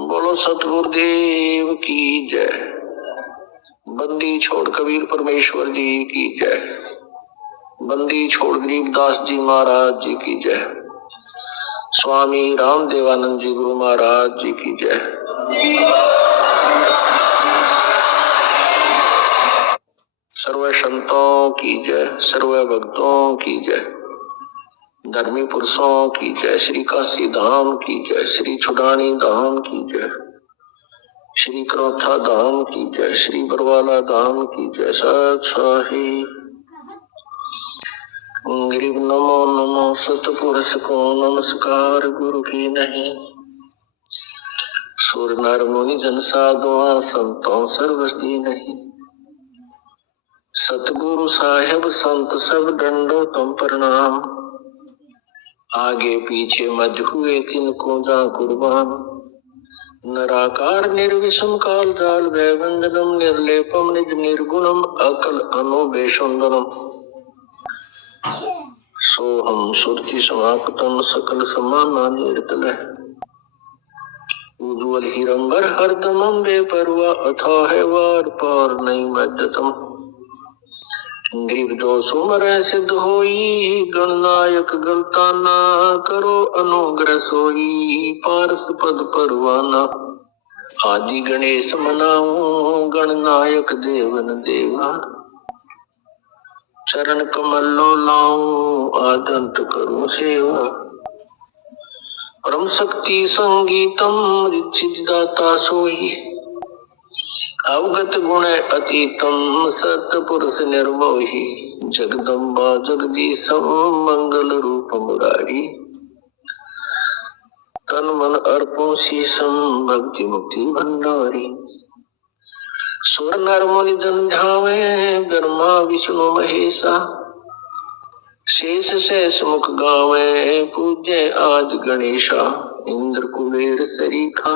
बोलो सतगुरुदेव की जय। बंदी छोड़ कबीर परमेश्वर जी की जय। बंदी छोड़ गरीबदास जी महाराज जी की जय। स्वामी रामदेवानंद जी गुरु महाराज जी की जय। सर्व संतों की जय, सर्व भक्तों की जय, धर्मी पुरुषों की जय, श्री काशी धाम की जय, श्री छुड़ानी धाम की जय, श्री क्रोथा धाम की जय, श्री बरवाला धाम की जय। सत्साही गरीब नमो नमो सतपुरुष को नमस्कार गुरु की नहीं। सुर नर मुनि जन साधुआ संतों सर्वस्ती नहीं। सतगुरु साहेब संत सब दंडो तुम प्रणाम। आगे पीछे मध्य हुए तिनको जा कुर्बान। नराकार निर्विषम काल जाल वैवंदनम निर्लेपम निज निर्गुणम अकल अनुबेशुंदनम। सोहम सुरति समापतम सकल समाना निर्तल। उज्ज्वल हिरंबर हरदमम बेपरवा अथाह वार पार नहीं मज्जतम। गरीब जो सुमर सिद्ध होई गणनायक गलता ना करो अनुग्रह सोई पारस पद परवाना। आदि गणेश मनाऊं गणनायक देवन देवा। चरण कमल लो लाऊं आदंत करूं सेवा। परम शक्ति संगीतम रिद्धि दाता सोई। अवगत गुण अतीतम सतपुरुष निर्मोही। जगदम्बा जगदीशम मंगल रूप मुरारी। तन मन अर्पो शीसम भक्ति मुक्ति भंडारी। सुर नर मुनि जन ध्यावे ब्रह्मा विष्णु महेशा। शेष शेष मुख गावे पूज्य आज गणेशा। इंद्र कुबेर सरीखा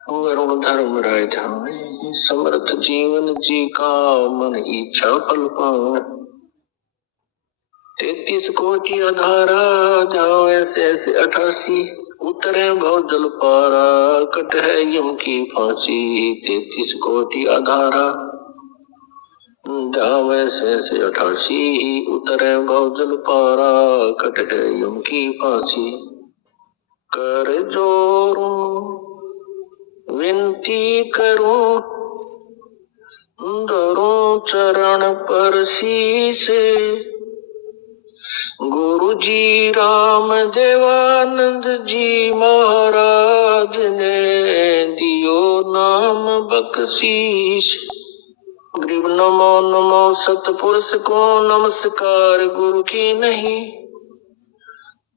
वरुण धर्म राय ध्यावे। समर्थ जीवन जी का मन इच्छा फल पावे। 33 कोटि अधारा जावे शेष 88। उतरे भव जल पारा कट है यम की फांसी। 33 कोटि अधारा जावे शेष 88। उतरे भव जल पारा कट है यम की फांसी। कर जोरू विनती करूं धरूं चरण पर शीसे। गुरु जी राम देवानंद जी महाराज ने दियो नाम बख्शीश। गरीब नमो नमो सतपुरुष को नमस्कार गुरु की नहीं।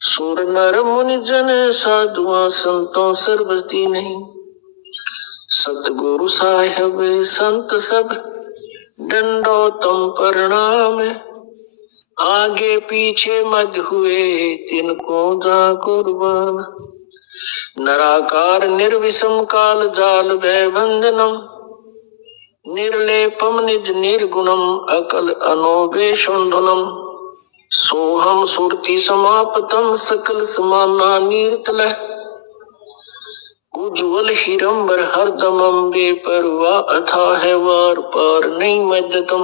सुर नर मुनि जन साधुआ संतों सर्वती नहीं। सतगुरु साहेब संत सब दंडो तुम प्रणाम। आगे पीछे मध्य हुए तिनको जा कुर्बान। नराकार निर्विषम काल जाल भयभंजनम। निर्लेपम निज निर्गुणम अकल अनोबेशुंधनम। सोहम सुरति समापतम सकल समाना निर्तल। उज्ज्वल हिरंबर हरदमम बेपरवा अथाह वार पार नहीं मज्जतम।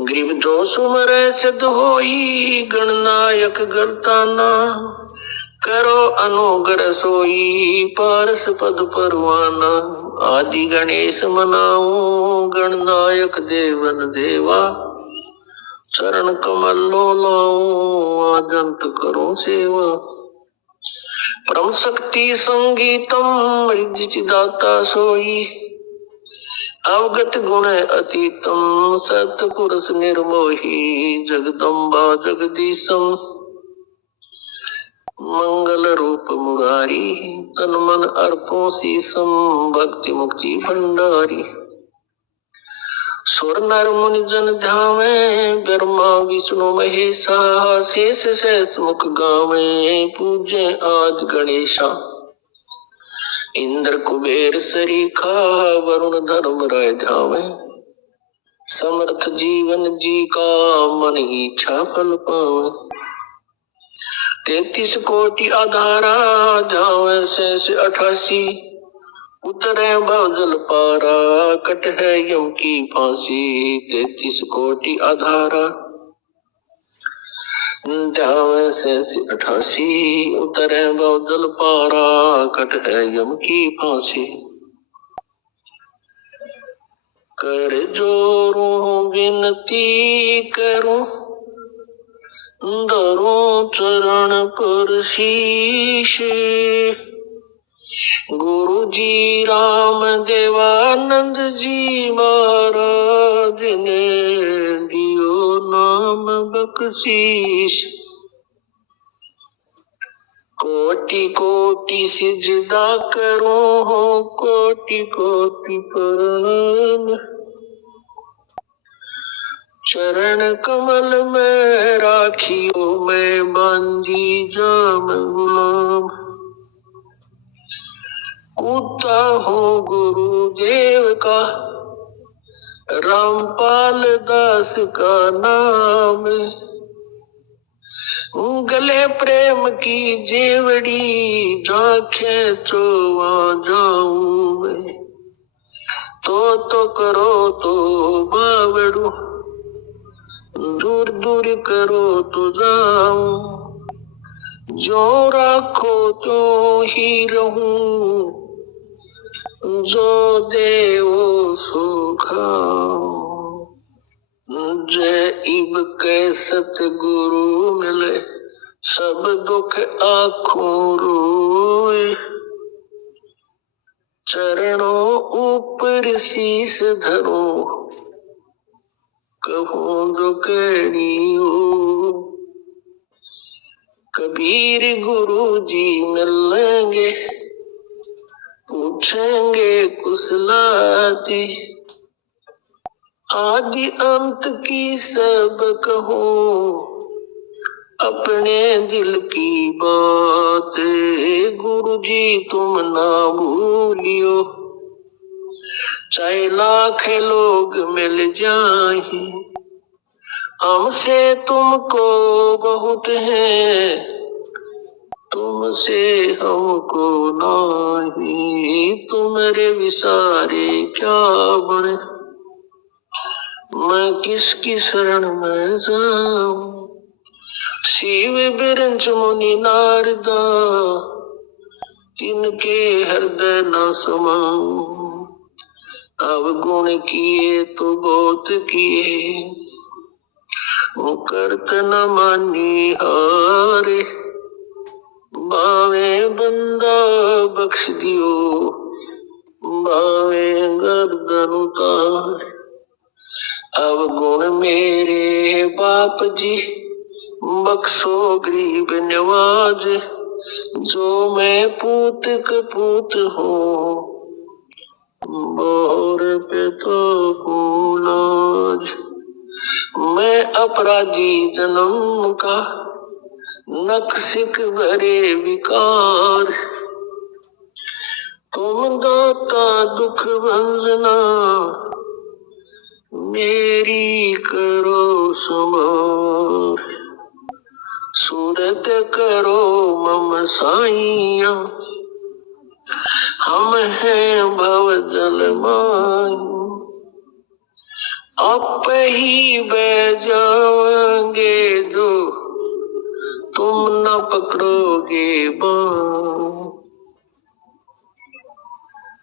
गरीब जो सुमर सिद्ध होई गणनायक गलताना। करो अनुग्रह सोई पारस पद परवाना। आदि गणेश मनाऊं गणनायक देवन देवा। चरण कमल लो लाऊं आदंत करूं सेवा। परम शक्ति संगीतम रिद्धि दाता सोई। अवगत गुण अतीतम सतपुरुष निर्मोही। जगदम्बा जगदीशम मंगल रूप मुरारी। तन मन अर्पो शीसम भक्ति मुक्ति भंडारी। सुर नर मुनि जन ध्यावे ब्रह्मा विष्णु महेशा। शेष शेष मुख गावे पूज्य आज गणेशा। इंद्र कुबेर सरीखा वरुण धर्म राय ध्यावे। समर्थ जीवन जी का मन इच्छा फल पावे। 33 कोटि आधारा जावे शेष 88, उतरे भवजल पारा कट है यम की फांसी। 33 कोटि आधारा जावे शेष 88, उतरे भवजल पारा कट है यम की फांसी। कर जोरूं विनती करूं धरूं चरण पर शीश, गुरु जी राम देवानंद जी महाराज ने दियो नाम बख्शीश। कोटि कोटि सिजदा करूं हो कोटि कोटि प्रणाम, चरण कमल में राखियो मैं बांधी जाम गुलाम। कूता हूँ गुरुदेव का रामपाल दास का नाम, गले प्रेम की जेवड़ी झांखे चोवा जाऊं मैं। तो करो तो बावड़ू दूर दूर करो तो जाऊं, जो राखो तो ही रहूं, जो देवो सो खाऊं। जय इब के सतगुरु मिले सब दुख आँखों रोए, चरणों ऊपर शीस धरो कहूं जो कहनी हो। कबीर गुरु जी मिलेंगे पूछेंगे कुशलाती, आदि अंत की सब कहूं अपने दिल की बात। गुरु जी तुम ना भूलियो चाहे लाख लोग मिल जाए, हमसे तुमको बहुत है तुमसे हमको नहीं। तुम्हारे विसारे क्या बने मैं किसकी शरण में जाऊं। शिव बिरंच मुनि नारदा तिनके हृदय न समाऊं। अब गुण किए तो बहुत किए करत न मानी हारे। बावे बंदा बख्श दियो बावे गर्दन उतार। अब गुण मेरे बाप जी बख्शो गरीब नवाज, जो मैं पूत कपूत हूँ और पिता को लाज। मैं अपराधी जन्म का नक्सिक भरे विकार, तुम दाता दुख भंजना मेरी करो संभार। सूरत करो मम साइया हम हैं भव जल माई। आप ही बह जाओगे जो तुम न पकड़ोगे बाँ।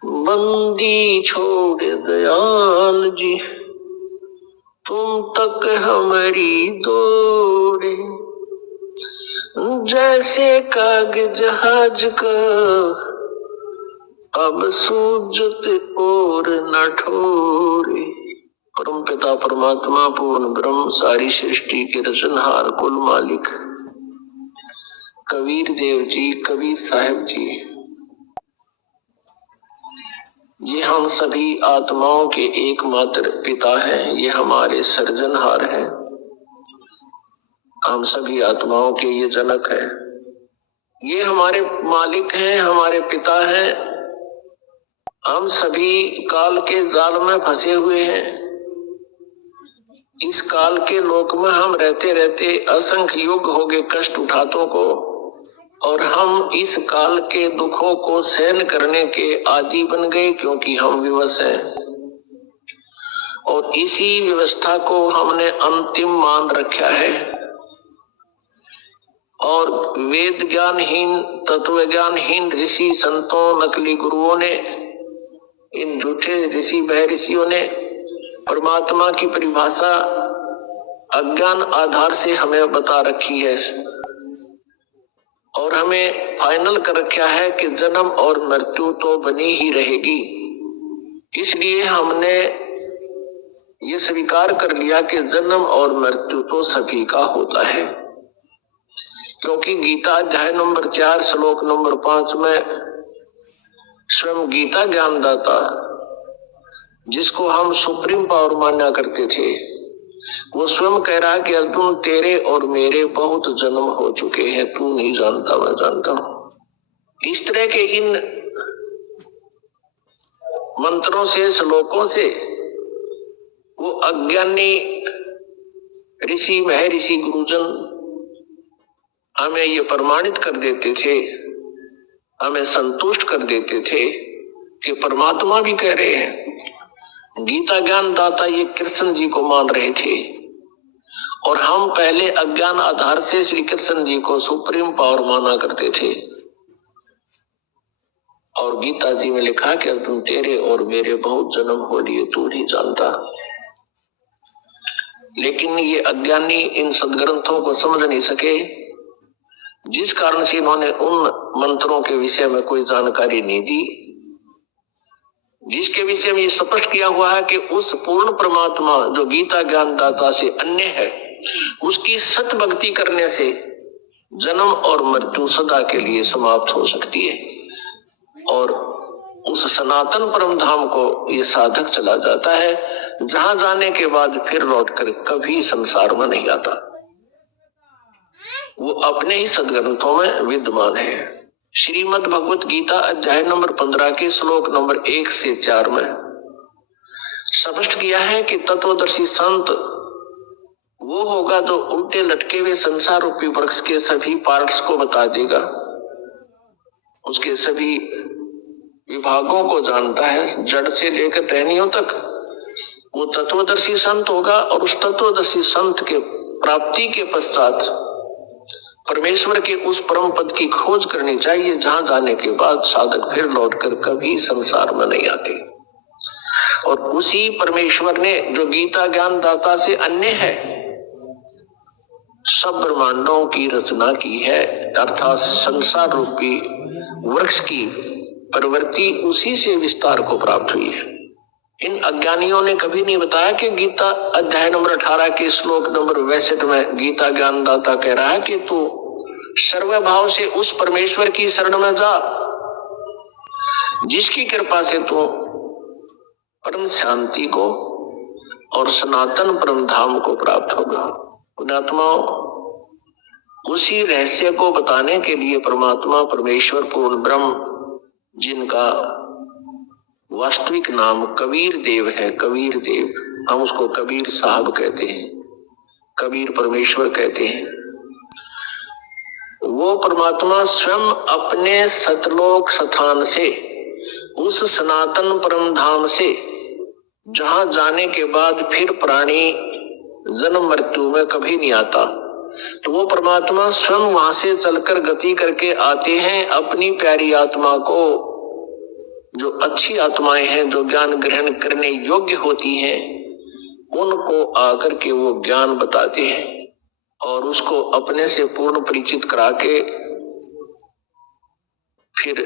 बंदी छोड़ दयाल जी तुम तक हमारी दौड़े। जैसे कागज जहाज का अब सूजत और न ठोरे। परम पिता परमात्मा पूर्ण ब्रह्म सारी सृष्टि के रचनहार कुल मालिक कबीर देव जी कबीर साहब जी, ये हम सभी आत्माओं के एकमात्र पिता हैं। ये हमारे सृजनहार हैं। हम सभी आत्माओं के ये जनक हैं। ये हमारे मालिक हैं, हमारे पिता हैं। हम सभी काल के जाल में फंसे हुए हैं। इस काल के लोक में हम रहते रहते असंख्य युग हो गए कष्ट उठातों को। और हम इस काल के दुखों को सहन करने के आदी बन गए, क्योंकि हम विवश हैं और इसी व्यवस्था को हमने अंतिम मान रखा है। और वेद ज्ञानहीन, तत्व ज्ञानहीन ऋषि संतों, नकली गुरुओं ने, इन झूठे ऋषि भय ऋषियों ने परमात्मा की परिभाषा अज्ञान आधार से हमें बता रखी है और हमें फाइनल कर रखा है कि जन्म और मृत्यु तो बनी ही रहेगी। इसलिए हमने ये स्वीकार कर लिया कि जन्म और मृत्यु तो सभी का होता है, क्योंकि गीता अध्याय नंबर 4 श्लोक नंबर 5 में स्वयं गीता ज्ञानदाता, जिसको हम सुप्रीम पावर माना करते थे, वो स्वयं कह रहा है कि अर्जुन तेरे और मेरे बहुत जन्म हो चुके हैं, तू नहीं जानता मैं जानता हूं। इस तरह के इन मंत्रों से, श्लोकों से वो अज्ञानी ऋषि महर्षि गुरुजन हमें ये प्रमाणित कर देते थे, हमें संतुष्ट कर देते थे कि परमात्मा भी कह रहे हैं। गीता ज्ञान दाता ये कृष्ण जी को मान रहे थे और हम पहले अज्ञान आधार से श्री कृष्ण जी को सुप्रीम पावर माना करते थे। और गीता जी में लिखा कि अर्जुन तेरे और मेरे बहुत जन्म हो लिए, तू नहीं जानता। लेकिन ये अज्ञानी इन सदग्रंथों को समझ नहीं सके, जिस कारण से इन्होंने उन मंत्रों के विषय में कोई जानकारी नहीं दी, जिसके विषय में ये स्पष्ट किया हुआ है कि उस पूर्ण परमात्मा जो गीता ज्ञान दाता से अन्य है, उसकी सत भक्ति करने से जन्म और मृत्यु सदा के लिए समाप्त हो सकती है और उस सनातन परम धाम को ये साधक चला जाता है, जहां जाने के बाद फिर लौटकर कभी संसार में नहीं आता। वो अपने ही सदग्रंथों में विद्यमान है। श्रीमद् भगवत गीता अध्याय नंबर 15 के श्लोक नंबर 1 से 4 में स्पष्ट किया है कि तत्वदर्शी संत वो होगा जो उल्टे लटके हुए संसार रूपी वृक्ष के सभी पार्ट्स को बता देगा, उसके सभी विभागों को जानता है, जड़ से लेकर टहनियों तक। वो तत्वदर्शी संत होगा और उस तत्वदर्शी संत के प्राप्ति के पश्चात परमेश्वर के उस परम पद की खोज करनी चाहिए, जहां जाने के बाद साधक फिर लौटकर कभी संसार में नहीं आते। और उसी परमेश्वर ने जो गीता ज्ञान दाता से अन्य है, सब ब्रह्मांडों की रचना की है, अर्थात संसार रूपी वृक्ष की प्रवृत्ति उसी से विस्तार को प्राप्त हुई है। इन अज्ञानियों ने कभी नहीं बताया कि गीता अध्याय नंबर 18 के श्लोक नंबर 62 में गीता ज्ञान दाता कह रहा है कि तू सर्वभाव से उस परमेश्वर की शरण में जा, जिसकी कृपा से तू परम शांति को और सनातन परम धाम को प्राप्त होगा। पुण्यात्माओं, उसी रहस्य को बताने के लिए परमात्मा परमेश्वर पूर्ण ब्रह्म, जिनका वास्तविक नाम कबीर देव है, कबीर देव, हम उसको कबीर साहब कहते हैं, कबीर परमेश्वर कहते हैं, वो परमात्मा स्वयं अपने सतलोक स्थान से, उस सनातन परम धाम से, जहां जाने के बाद फिर प्राणी जन्म मृत्यु में कभी नहीं आता, तो वो परमात्मा स्वयं वहां से चलकर गति करके आते हैं अपनी प्यारी आत्मा को, जो अच्छी आत्माएं हैं, जो ज्ञान ग्रहण करने योग्य होती हैं, उनको आकर के वो ज्ञान बताते हैं और उसको अपने से पूर्ण परिचित करा के फिर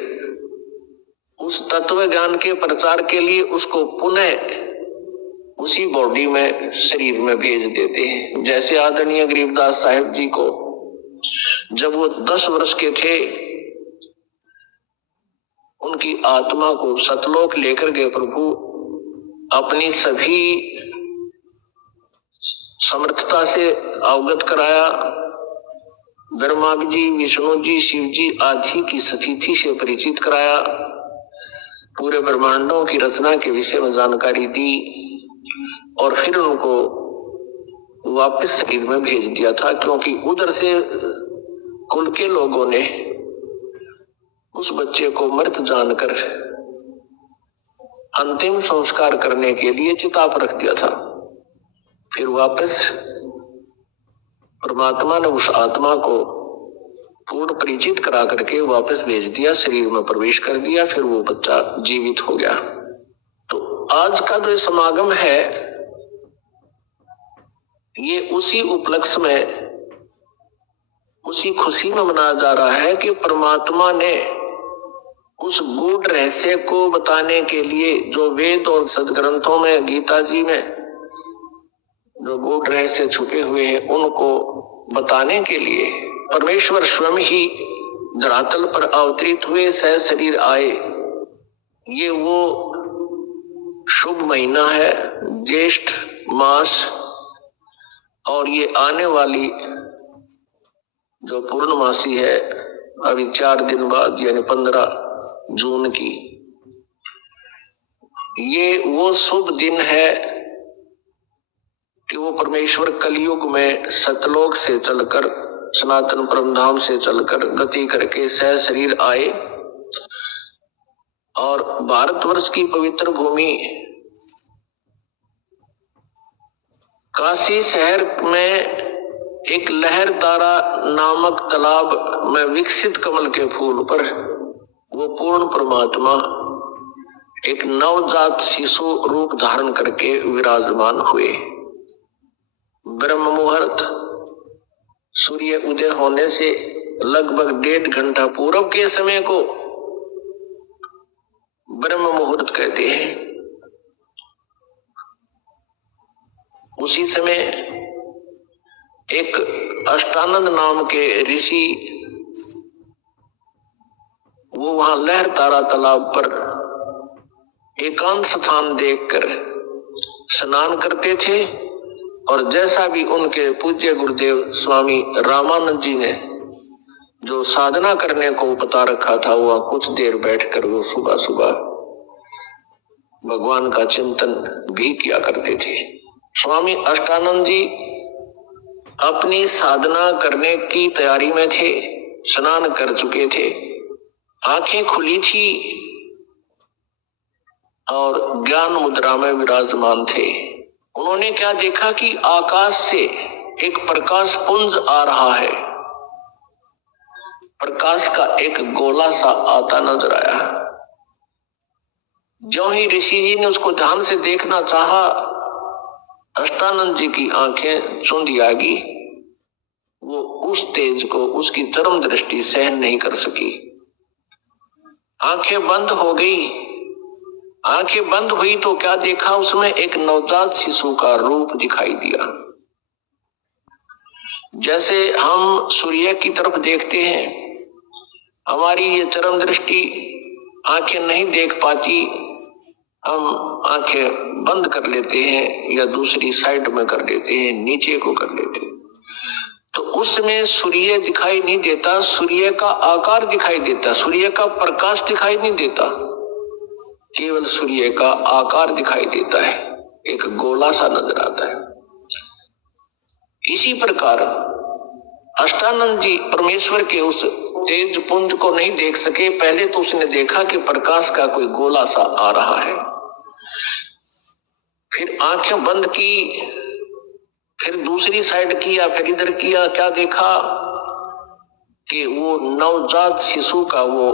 उस तत्व ज्ञान के प्रचार के लिए उसको पुनः उसी बॉडी में, शरीर में भेज देते हैं। जैसे आदरणीय गरीबदास साहिब जी को जब वो 10 वर्ष के थे, उनकी आत्मा को सतलोक लेकर गए प्रभु, अपनी सभी समर्थता से अवगत कराया, ब्रह्मा जी, विष्णु जी, शिव जी आदि की स्थिति से परिचित कराया, पूरे ब्रह्मांडों की रचना के विषय में जानकारी दी और फिर उनको वापस शरीर में भेज दिया था, क्योंकि उधर से कुल के लोगों ने उस बच्चे को मृत जानकर अंतिम संस्कार करने के लिए चिता पर रख दिया था। फिर वापस परमात्मा ने उस आत्मा को पूर्ण परिचित करा करके वापस भेज दिया, शरीर में प्रवेश कर दिया, फिर वो बच्चा जीवित हो गया। तो आज का जो समागम है ये उसी उपलक्ष्य में, उसी खुशी में मनाया जा रहा है कि परमात्मा ने उस गूढ़ रहस्य को बताने के लिए जो वेद और सदग्रंथों में, गीता जी में जो गूढ़ रहस्य छुपे हुए हैं उनको बताने के लिए परमेश्वर स्वयं ही धरातल पर अवतरित हुए, सह शरीर आए। ये वो शुभ महीना है, ज्येष्ठ मास, और ये आने वाली जो पूर्णमासी है अभी 4 दिन बाद यानी 15 जून की, ये वो शुभ दिन है कि वो परमेश्वर कलयुग में सतलोक से चलकर, सनातन परमधाम से चलकर गति करके सह शरीर आए और भारतवर्ष की पवित्र भूमि काशी शहर में एक लहर तारा नामक तालाब में विकसित कमल के फूल पर वो पूर्ण परमात्मा एक नवजात शिशु रूप धारण करके विराजमान हुए। ब्रह्म मुहूर्त सूर्य उदय होने से लगभग 1.5 घंटा पूर्व के समय को ब्रह्म मुहूर्त कहते हैं। उसी समय एक अष्टानंद नाम के ऋषि वो वहां लहर तारा तालाब पर एकांत स्थान देखकर स्नान करते थे, और जैसा भी उनके पूज्य गुरुदेव स्वामी रामानंद जी ने जो साधना करने को बता रखा था, वह कुछ देर बैठकर वो सुबह सुबह भगवान का चिंतन भी किया करते थे। स्वामी अष्टानंद जी अपनी साधना करने की तैयारी में थे, स्नान कर चुके थे, आंखें खुली थी और ज्ञान मुद्रा में विराजमान थे। उन्होंने क्या देखा कि आकाश से एक प्रकाश पुंज आ रहा है। प्रकाश का एक गोला सा आता नजर आया। जो ही ऋषि जी ने उसको ध्यान से देखना चाहा, अष्टानंद जी की आंखें चुंधी आ गई। वो उस तेज को, उसकी चरम दृष्टि सहन नहीं कर सकी, आंखें बंद हो गई। आंखें बंद हुई तो क्या देखा, उसमें एक नवजात शिशु का रूप दिखाई दिया। जैसे हम सूर्य की तरफ देखते हैं, हमारी ये चरम दृष्टि आंखें नहीं देख पाती, हम आंखें बंद कर लेते हैं या दूसरी साइड में कर लेते हैं, नीचे को कर लेते हैं, तो उसमें सूर्य दिखाई नहीं देता, सूर्य का आकार दिखाई देता, सूर्य का प्रकाश दिखाई नहीं देता, केवल सूर्य का आकार दिखाई देता है, एक गोला सा नजर आता है। इसी प्रकार अष्टानंद जी परमेश्वर के उस तेज पुंज को नहीं देख सके। पहले तो उसने देखा कि प्रकाश का कोई गोला सा आ रहा है, फिर आंखें बंद की, फिर दूसरी साइड किया, फिर इधर किया, क्या देखा कि वो नवजात शिशु का वो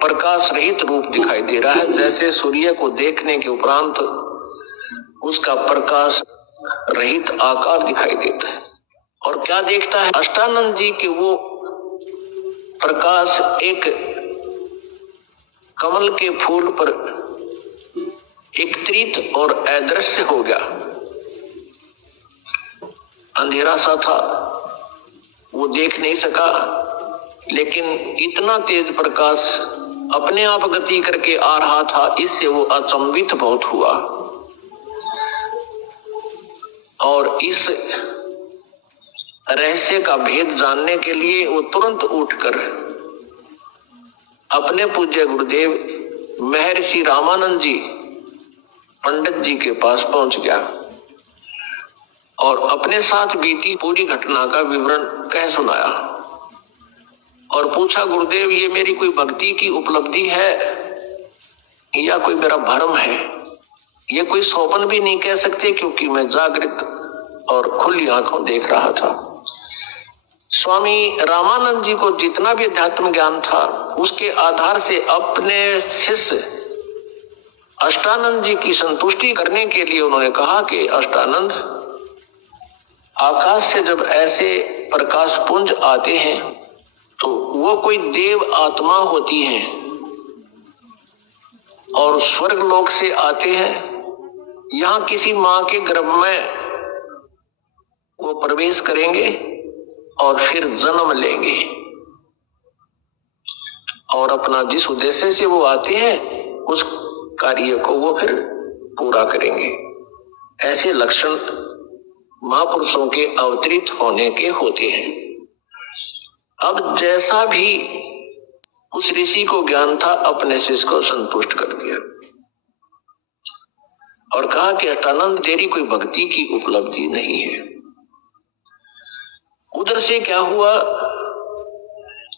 प्रकाश रहित रूप दिखाई दे रहा है। जैसे सूर्य को देखने के उपरांत उसका प्रकाश रहित आकार दिखाई देता है। और क्या देखता है अष्टानंद जी कि वो प्रकाश एक कमल के फूल पर एकत्रित और अदृश्य हो गया। अंधेरा सा था, वो देख नहीं सका, लेकिन इतना तेज प्रकाश अपने आप गति करके आ रहा था, इससे वो अचंभित बहुत हुआ। और इस रहस्य का भेद जानने के लिए वो तुरंत उठकर अपने पूज्य गुरुदेव महर्षि रामानंद जी पंडित जी के पास पहुंच गया और अपने साथ बीती पूरी घटना का विवरण कह सुनाया। और पूछा, गुरुदेव ये मेरी कोई भक्ति की उपलब्धि है या कोई मेरा भ्रम है? ये कोई स्वप्न भी नहीं कह सकते, क्योंकि मैं जागृत और खुली आंखों देख रहा था। स्वामी रामानंद जी को जितना भी अध्यात्म ज्ञान था, उसके आधार से अपने शिष्य अष्टानंद जी की संतुष्टि करने के लिए उन्होंने कहा कि अष्टानंद, आकाश से जब ऐसे प्रकाश पुंज आते हैं तो वो कोई देव आत्मा होती हैं और स्वर्ग लोक से आते हैं, यहां किसी मां के गर्भ में वो प्रवेश करेंगे और फिर जन्म लेंगे और अपना जिस उद्देश्य से वो आते हैं उस कार्य को वो फिर पूरा करेंगे। ऐसे लक्षण महापुरुषों के अवतरित होने के होते हैं। अब जैसा भी उस ऋषि को ज्ञान था, अपने शिष्य को संतुष्ट कर दिया और कहा कि अष्टानंद, तेरी कोई भक्ति की उपलब्धि नहीं है। उधर से क्या हुआ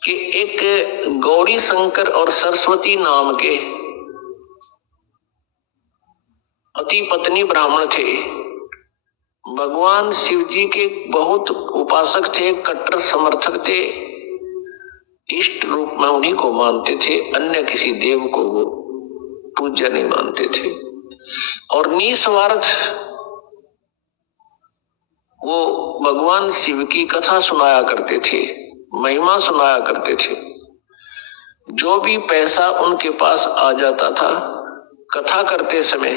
कि एक गौरी शंकर और सरस्वती नाम के पति पत्नी ब्राह्मण थे। भगवान शिव जी के बहुत उपासक थे, कट्टर समर्थक थे, इष्ट रूप में उन्हीं को मानते थे, अन्य किसी देव को वो पूज्य नहीं मानते थे। और निस्वार्थ वो भगवान शिव की कथा सुनाया करते थे, महिमा सुनाया करते थे। जो भी पैसा उनके पास आ जाता था कथा करते समय,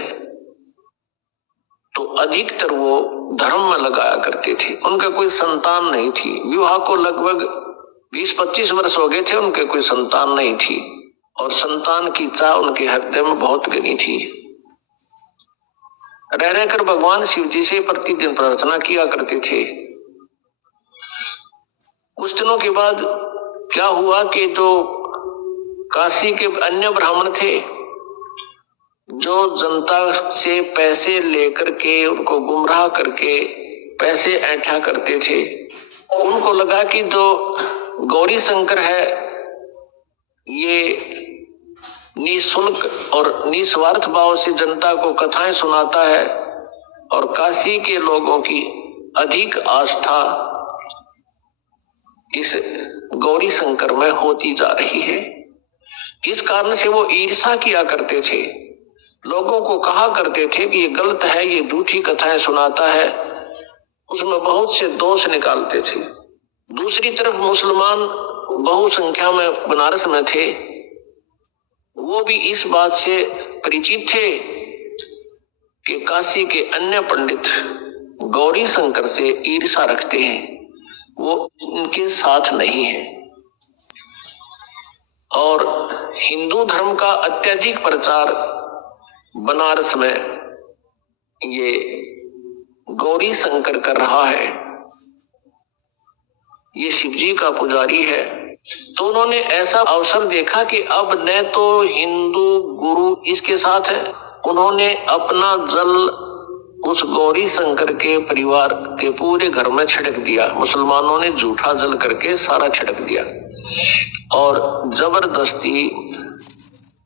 तो अधिकतर वो धर्म में लगाया करते थे। उनका कोई संतान नहीं थी, विवाह को लगभग 20-25 वर्ष हो गए थे, उनके कोई संतान नहीं थी और संतान की चाह उनके हृदय में बहुत घनी थी। रह रहकर भगवान शिव जी से प्रतिदिन प्रार्थना किया करते थे। कुछ दिनों के बाद क्या हुआ कि जो काशी के अन्य ब्राह्मण थे, जो जनता से पैसे लेकर के उनको गुमराह करके पैसे ऐंठा करते थे, उनको लगा कि जो गौरी शंकर है ये निःशुल्क और निस्वार्थ भाव से जनता को कथाएं सुनाता है और काशी के लोगों की अधिक आस्था इस गौरी शंकर में होती जा रही है। किस कारण से वो ईर्षा किया करते थे, लोगों को कहा करते थे कि ये गलत है, ये झूठी कथाएं सुनाता है, उसमें बहुत से दोष निकालते थे। दूसरी तरफ मुसलमान बहुसंख्या में बनारस में थे, वो भी इस बात से परिचित थे कि काशी के अन्य पंडित गौरी शंकर से ईर्षा रखते हैं, वो उनके साथ नहीं है। और हिंदू धर्म का अत्यधिक प्रचार बनारस में ये गौरी शंकर कर रहा है, ये शिव जी का पुजारी है। तो उन्होंने ऐसा अवसर देखा कि अब न तो हिंदू गुरु इसके साथ है, उन्होंने अपना जल उस गौरी शंकर के परिवार के पूरे घर में छिड़क दिया। मुसलमानों ने झूठा जल करके सारा छिड़क दिया और जबरदस्ती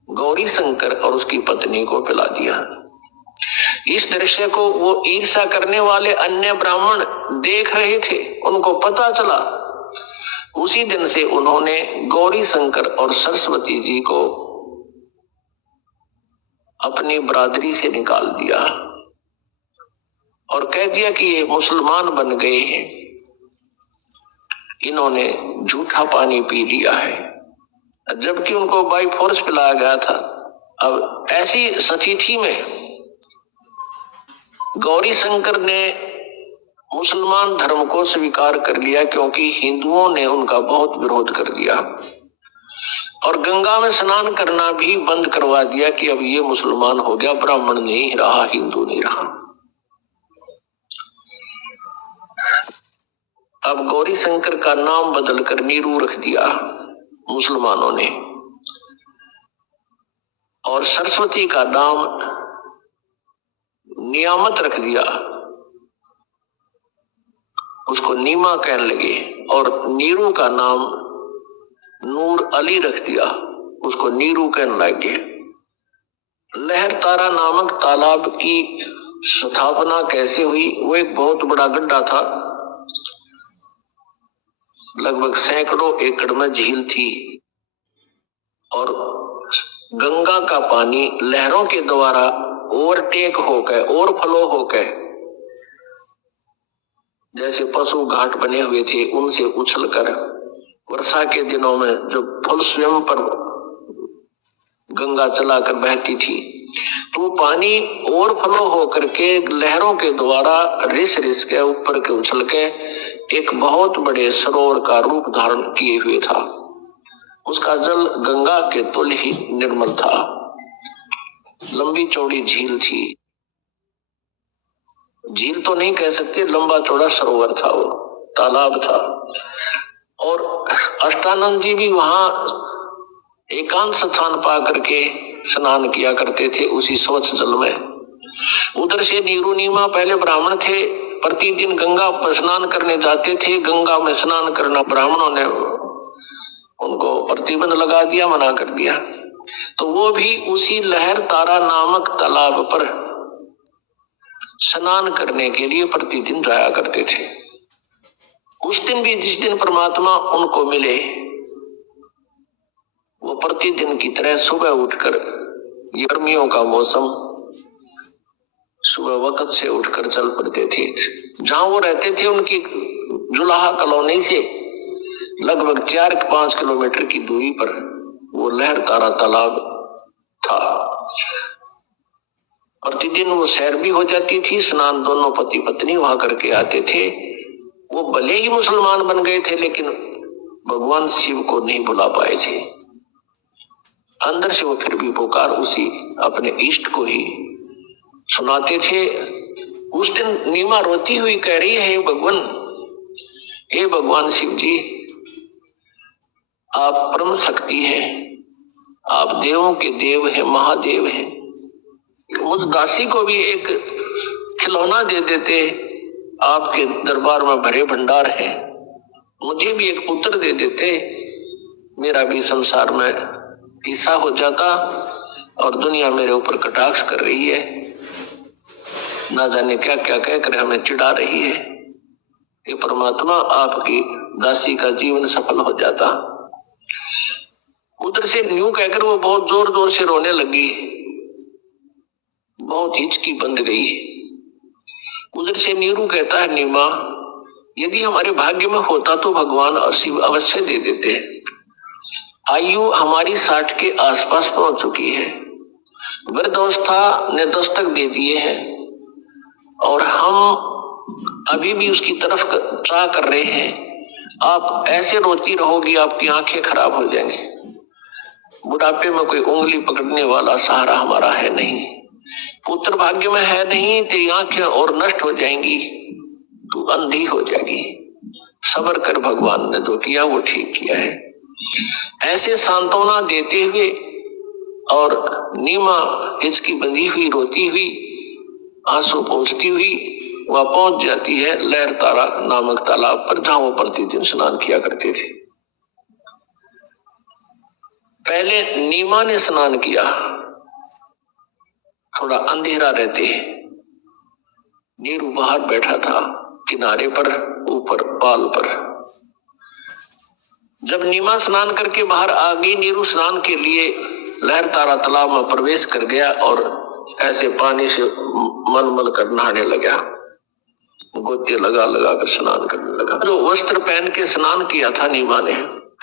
गौरी शंकर और उसकी पत्नी को पिला दिया। इस दृश्य को वो ईर्षा करने वाले अन्य ब्राह्मण देख रहे थे, उनको पता चला। उसी दिन से उन्होंने गौरी शंकर और सरस्वती जी को अपनी बरादरी से निकाल दिया और कह दिया कि ये मुसलमान बन गए हैं, इन्होंने झूठा पानी पी लिया है, जबकि उनको बाई फोर्स पिलाया गया था। अब ऐसी स्थिति में गौरी शंकर ने मुसलमान धर्म को स्वीकार कर लिया, क्योंकि हिंदुओं ने उनका बहुत विरोध कर दिया और गंगा में स्नान करना भी बंद करवा दिया कि अब ये मुसलमान हो गया, ब्राह्मण नहीं रहा, हिंदू नहीं रहा। अब गौरी शंकर का नाम बदलकर नीरू रख दिया मुसलमानों ने और सरस्वती का नाम नियामत रख दिया, उसको नीमा कहने लगे। और नीरू का नाम नूर अली रख दिया, उसको नीरू कहने लग गए। लहरतारा नामक तालाब की स्थापना कैसे हुई? वो एक बहुत बड़ा गड्ढा था, लगभग सैकड़ों एकड़ में झील थी और गंगा का पानी लहरों के द्वारा ओवरटेक होकर ओवरफ्लो होकर, जैसे पशु घाट बने हुए थे उनसे उछलकर वर्षा के दिनों में जो फल स्वयं पर गंगा चलाकर बहती थी, तो पानी ओवरफ्लो होकर के लहरों के द्वारा रिस रिस के ऊपर के उछल के एक बहुत बड़े सरोवर का रूप धारण किए हुए था। उसका जल गंगा के तुल्य ही निर्मल था। लंबी चौड़ी झील थी, झील तो नहीं कह सकते, लंबा चौड़ा सरोवर था, वो तालाब था। और अष्टानंद जी भी वहां एकांत स्थान पा करके स्नान किया करते थे उसी स्वच्छ जल में। उधर से नीरू नीमा पहले ब्राह्मण थे, प्रतिदिन गंगा पर स्नान करने जाते थे। गंगा में स्नान करना ब्राह्मणों ने उनको प्रतिबंध लगा दिया, मना कर दिया, तो वो भी उसी लहरतारा नामक तालाब पर स्नान करने के लिए प्रतिदिन जाया करते थे। उस दिन भी जिस दिन परमात्मा उनको मिले, वो प्रतिदिन की तरह सुबह उठकर, गर्मियों का मौसम, सुबह वक्त से उठकर चल पड़ते थे। जहां वो रहते थे उनकी जुलाहा कॉलोनी से लगभग 4-5 किलोमीटर की दूरी पर वो लहरतारा तालाब था। प्रतिदिन वो सैर भी हो जाती थी, स्नान दोनों पति पत्नी वहां करके आते थे। वो भले ही मुसलमान बन गए थे लेकिन भगवान शिव को नहीं बुला पाए थे। अंदर से वो फिर भी पुकार उसी अपने इष्ट को ही सुनाते थे। उस दिन नीमा रोती हुई कह रही है, हे भगवान शिव जी, आप परम शक्ति हैं, आप देवों के देव हैं, महादेव हैं। मुझ दासी को भी एक खिलौना दे देते, आपके दरबार में भरे भंडार है। मुझे भी एक पुत्र दे देते, मेरा भी संसार में हिस्सा हो जाता। और दुनिया मेरे ऊपर कटाक्ष कर रही है, ना जाने क्या क्या कहकर हमें चिढ़ा रही है। ये परमात्मा, आपकी दासी का जीवन सफल हो जाता। उधर से यूं कहकर वो बहुत जोर जोर से रोने लगी, बहुत हिचकी बंध गई। उधर से नीरू कहता है, नीमा, यदि हमारे भाग्य में होता तो भगवान और शिव अवश्य दे देते। आयु हमारी 60 के आसपास पहुंच चुकी है, वृद्धावस्था ने दस्तक दे दिए हैं और हम अभी भी उसकी तरफ चाह कर रहे हैं। आप ऐसे रोती रहोगी, आपकी आंखें खराब हो जाएंगी। बुढ़ापे में कोई उंगली पकड़ने वाला सहारा हमारा है नहीं, पुत्र भाग्य में है नहीं, तेरी आंखें और नष्ट हो जाएंगी, तू अंधी हो जाएगी। सब्र कर, भगवान ने जो किया वो ठीक किया है। ऐसे सांत्वना देते हुए और नीमा हिचकी बंधी हुई, रोती हुई, आंसू पोंछती हुई वह पहुंच जाती है लहरतारा नामक तालाब पर, जहां वो प्रतिदिन स्नान किया करते थे। पहले नीमा ने स्नान किया, थोड़ा अंधेरा रहते, नीरू बाहर बैठा था किनारे पर, ऊपर पाल पर। जब नीमा स्नान करके बाहर आ गई, नीरू स्नान के लिए लहरतारा तालाब में प्रवेश कर गया और ऐसे पानी से मल कर नहाने लगा, गोते लगा लगा कर स्नान करने लगा। जो वस्त्र पहन के स्नान किया था नीमा ने,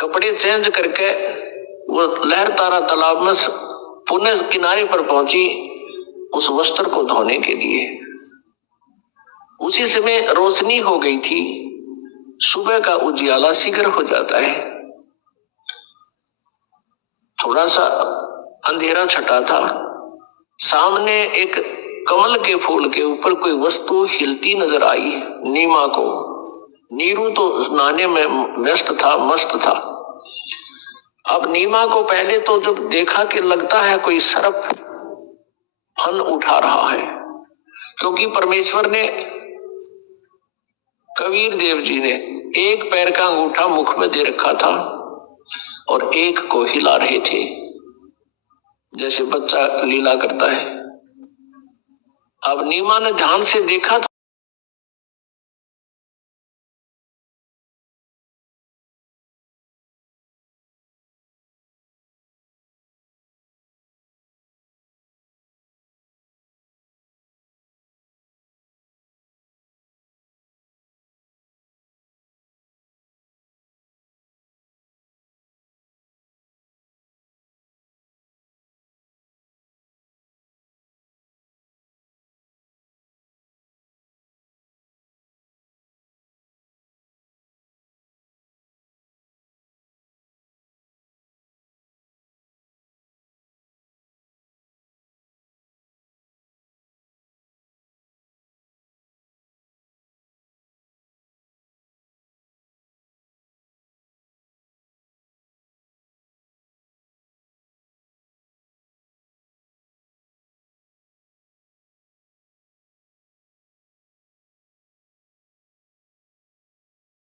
कपड़े चेंज करके वो लहरतारा तालाब में पुनः किनारे पर पहुंची उस वस्त्र को धोने के लिए। उसी समय रोशनी हो गई थी, सुबह का उजियाला शीघ्र हो जाता है। थोड़ा सा अंधेरा छटा था, सामने एक कमल के फूल के ऊपर कोई वस्तु हिलती नजर आई नीमा को। नीरू तो नहाने में व्यस्त था, मस्त था। अब नीमा को पहले तो जब देखा कि लगता है कोई सर्प फन उठा रहा है, क्योंकि परमेश्वर ने, कबीर देव जी ने एक पैर का अंगूठा मुख में दे रखा था और एक को हिला रहे थे, जैसे बच्चा लीला करता है। अब नीमा ने ध्यान से देखा तो